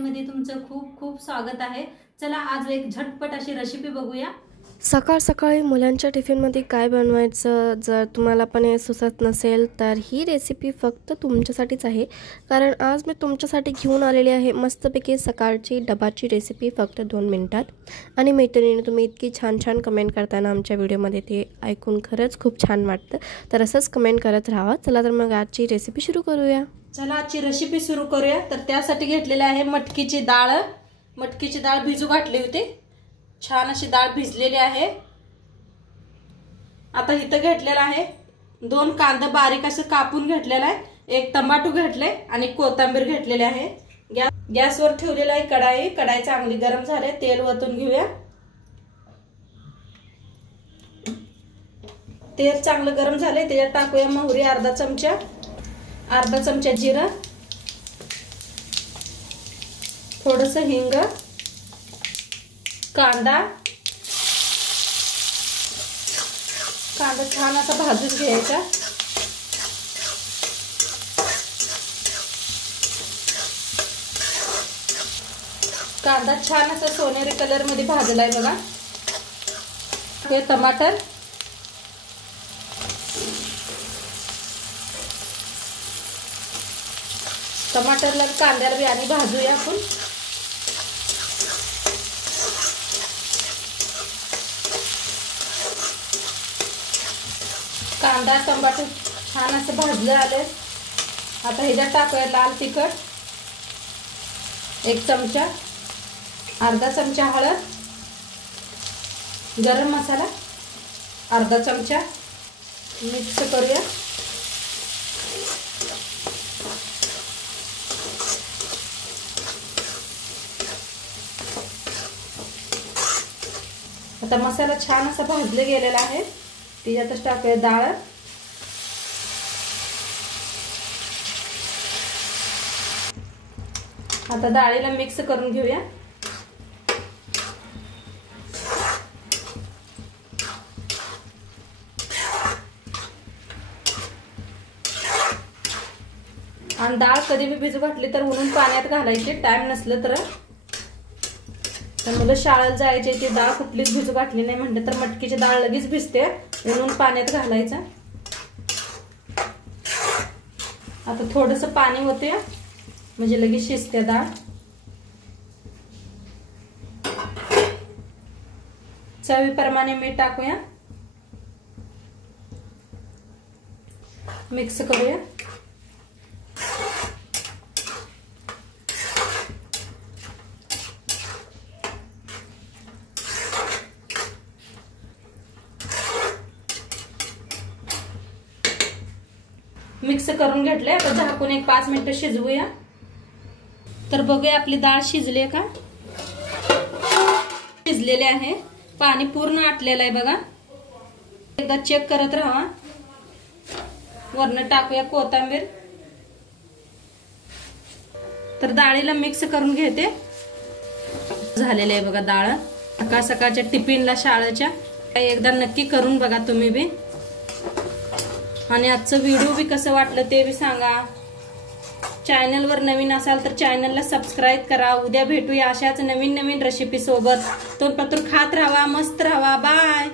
मध्ये तुमचं खूप खूप स्वागत आहे। चला आज एक झटपट अशी रेसिपी बघूया। सकाळ सकाळी मुलांच्या टिफिनमध्ये काय बनवायचं जर तुम्हाला पण हे सुचत नसेल तर ही रेसिपी फक्त तुमच्यासाठीच आहे। कारण आज मी तुमच्यासाठी घेऊन आलेली आहे मस्तपैकी सकाळची डबाची रेसिपी फक्त 2 मिनिटात। आणि मैत्रिणींनो, तुम्ही इतकी छान छान कमेंट करताना आमच्या व्हिडिओमध्ये ते ऐकून खरंच खूप छान वाटतं। तर असंच कमेंट करत राहा। चला तर मग आजची रेसिपी सुरू करूया। चला आजची रेसिपी सुरू करूया। तर त्यासाठी घेतलेले आहे मटकीची डाळ। मटकीची डाळ भिजू घातली होती, छान अशी डाळ भिजलेली आहे। आता इथं घेतलेला आहे 2 कांदा बारीक असं कापून घेतलेला आहे, 1 टमाटो घेतले आणि कोथिंबीर घेतलेली आहे। गॅसवर ठेवलेला आहे कढाई। कढाई चांगली गरम झाली, तेल ओतून घेऊया। तेल चांगलं गरम झाले, त्याच्यात टाकूया मोहरी अर्धा चमचा जिरं, थोडंसं हिंग, कांदा छान असा भाजून घ्यायचा। कांदा छान असा सोनेरी कलर मध्ये भाजलाय बघा। हे टमाटर, टमाटरला कांद्याला बी आणि भाजूया आपण। कांदा टमाटर छान असं भाजले आले। आता ह्याच्यात टाकूया लाल तिखट 1 चमचा, अर्धा चमचा हळद, गरम मसाला अर्धा चमचा, मिक्स करूया। आता मसाला छान असा भाजले गेलेला आहे, त्याच्यातच टाकूया डाळ। आता डाळीला मिक्स करून घेऊया। आणि डाळ कधी बी भिजू घातली तर उन्हून पाण्यात घालायची, टाइम नसलं तर मुलं शाळेला जायचे ती डाळ कुठलीच भिजू घातली नाही म्हणलं तर मटकीची डाळ लगेच भिजते, उन्हून पाण्यात घालायचं। आता थोडंसं पाणी होते म्हणजे लगेच शिजते डाळ। चवीप्रमाणे मीठ टाकूया, मिक्स करूया। मिक्स करून घेतले, आता झाकून 5 मिनिटं शिजवूया। तर बघूया आपली डाळ शिजली का। शिजलेले आहे, पाणी पूर्ण आटलेलं आहे बघा। एकदा चेक करत राहा। वरनं टाकूया कोथिंबीर। तर डाळीला मिक्स करून घेते। झालेले आहे बघा डाळ, सकाळ सकाळच्या टिफिनला शाळेच्या। एकदा नक्की करून बघा तुम्ही बी। आणि आजचं व्हिडिओ बी कसं वाटलं ते बी सांगा। चॅनलवर नवीन असाल तर चॅनलला सबस्क्राईब करा। उद्या भेटूया अशाच नवीन रेसिपी सोबत। तोपर्यंत खात राहा, मस्त राहा, बाय।